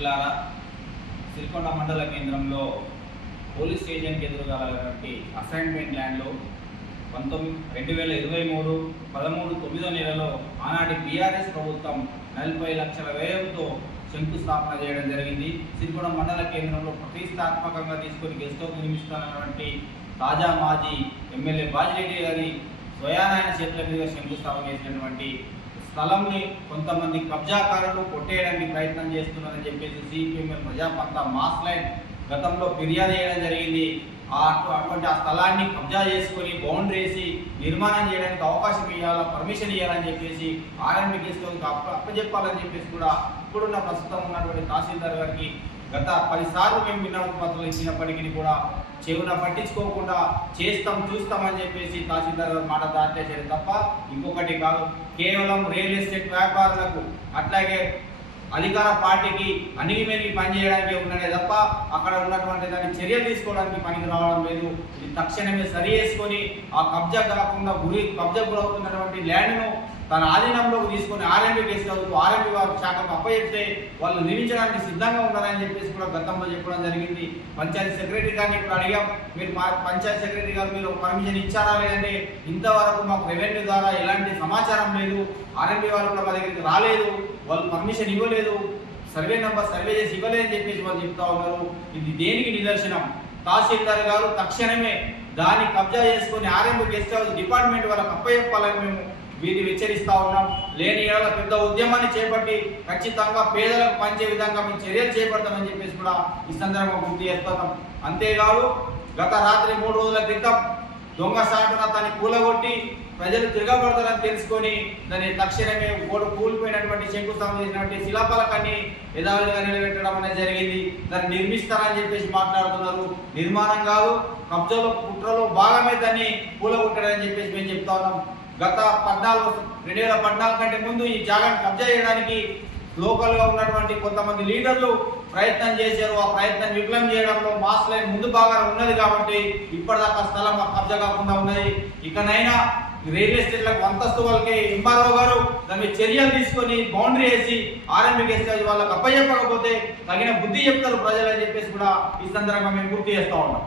మిత్రులారా, సిరికొండ మండల కేంద్రంలో పోలీస్ స్టేషన్కి ఎదురుగాలటువంటి అసైన్మెంట్ ల్యాండ్లో 2023 13/9 నెలలో ఆనాటి బీఆర్ఎస్ ప్రభుత్వం 40 లక్షల వ్యయంతో శంకుస్థాపన చేయడం జరిగింది. సిరికొండ మండల కేంద్రంలో ప్రతిష్టాత్మకంగా తీసుకొని గెస్ట్ హౌస్ నిర్మిస్తున్నటువంటి తాజా మాజీ ఎమ్మెల్యే బాజిరెడ్డి గారి స్వయానాయన చేతుల మీద శంకుస్థాపన చేసినటువంటి స్థలంని కొంతమంది కబ్జాకారులు కొట్టేయడానికి ప్రయత్నం చేస్తున్నారని చెప్పేసి సిపిఎంఎల్ ప్రజాపంతా మాస్ లైన్ గతంలో ఫిర్యాదు చేయడం జరిగింది. అటువంటి ఆ స్థలాన్ని కబ్జా చేసుకొని బౌండరీ వేసి నిర్మాణం చేయడానికి అవకాశం ఇవ్వాలా, పర్మిషన్ ఇవ్వాలని చెప్పేసి ఆర్ఎండ్బి గెస్ట్ హౌస్కి అప్పచెప్పాలని చెప్పేసి కూడా ఇప్పుడున్న ప్రస్తుతం ఉన్నటువంటి తహసీల్దార్ గారికి గత 10 సార్లు మేము విన్నప పత్రాలు ఇచ్చినప్పటికీ కూడా చెవున పట్టించుకోకుండా చూస్తామని చెప్పేసి తహసీల్దార్ గారు మాట దాటేసారు తప్ప ఇంకొకటి కాదు. కేవలం రియల్ ఎస్టేట్ వ్యాపారులకు అట్లాగే అధికార పార్టీకి అణిగిమెరిగి పనిచేయడానికి ఉన్నదే తప్ప అక్కడ ఉన్నటువంటి దాన్ని చర్యలు తీసుకోవడానికి పనికి రావడం లేదు. ఇది తక్షణమే సరి చేసుకొని ఆ కబ్జా కాకుండా కబ్జా గురవుతున్నటువంటి ల్యాండ్ను తన ఆధీనంలోకి తీసుకొని ఆర్ఎండ్బి గెస్ట్ హౌస్ ఆర్ఎండ్బి వారి శాఖకు అప్పచెప్తే వాళ్ళు నిర్మించడానికి సిద్ధంగా ఉన్నారని చెప్పేసి కూడా గతంలో చెప్పడం జరిగింది. పంచాయతీ సెక్రటరీ గారిని ఇప్పుడు అడిగాం, మీరు పంచాయతీ సెక్రటరీ గారు మీరు పర్మిషన్ ఇచ్చారా లేదంటే ఇంతవరకు మాకు రెవెన్యూ ద్వారా ఎలాంటి సమాచారం లేదు, ఆర్ఎండ్బి వారు కూడా మా దగ్గరికి రాలేదు, వాళ్ళు పర్మిషన్ ఇవ్వలేదు, సర్వే చేసి ఇవ్వలేదని చెప్పేసి వాళ్ళు చెప్తా ఉన్నారు. ఇది దేనికి నిదర్శనం? తహసీల్దార్ గారు తక్షణమే దాన్ని కబ్జా చేసుకొని ఆర్ఎండ్బి గెస్ట్ హౌస్ డిపార్ట్మెంట్ వాళ్ళకి అప్పచెప్పాలని మేము వీరిని హెచ్చరిస్తా ఉన్నాం. లేని ఏళ్ళ పెద్ద ఉద్యమాన్ని చేపట్టి ఖచ్చితంగా పేదలకు పంచే విధంగా మేము చర్యలు చేపడతామని చెప్పేసి కూడా ఈ సందర్భంగా గుర్తు చేస్తున్నాం. అంతేకాదు గత రాత్రి 3 రోజుల క్రితం దొంగసాటున దాన్ని కూలగొట్టి ప్రజలు తిరగబడతారని తెలుసుకొని దాన్ని తక్షణమే కూలిపోయినటువంటి శంకుస్థాపన చేసినటువంటి శిలాఫలకాన్ని యథావిధిగా నిలబెట్టడం అనేది జరిగింది. దాన్ని నిర్మిస్తారని చెప్పేసి మాట్లాడుతున్నారు. నిర్మాణం కాదు, కబ్జాలో కుట్రలో భాగమే దాన్ని కూలగొట్టారని చెప్పేసి మేము చెప్తా ఉన్నాం. గత 2014 కంటే ముందు ఈ జాగాను కబ్జా చేయడానికి లోకల్గా ఉన్నటువంటి కొంతమంది లీడర్లు ప్రయత్నం చేశారు. ఆ ప్రయత్నం విఫలం చేయడంలో మాస్ లైన్ ముందు భాగాన ఉన్నది కాబట్టి ఇప్పటిదాకా స్థలం కబ్జా కాకుండా ఉన్నది. ఇకనైనా రియల్ ఎస్టేట్లకు అంతస్తు వాళ్ళకి ఎంఆర్ఓ గారు దాని చర్యలు తీసుకొని బౌండరీ వేసి ఆర్ఎండ్బి గెస్ట్ హౌస్ వాళ్ళకి అప్పచెప్పకపోతే తగిన బుద్ధి చెప్తారు ప్రజలు అని చెప్పేసి కూడా ఈ సందర్భంగా మేము గుర్తు చేస్తూ ఉన్నాం.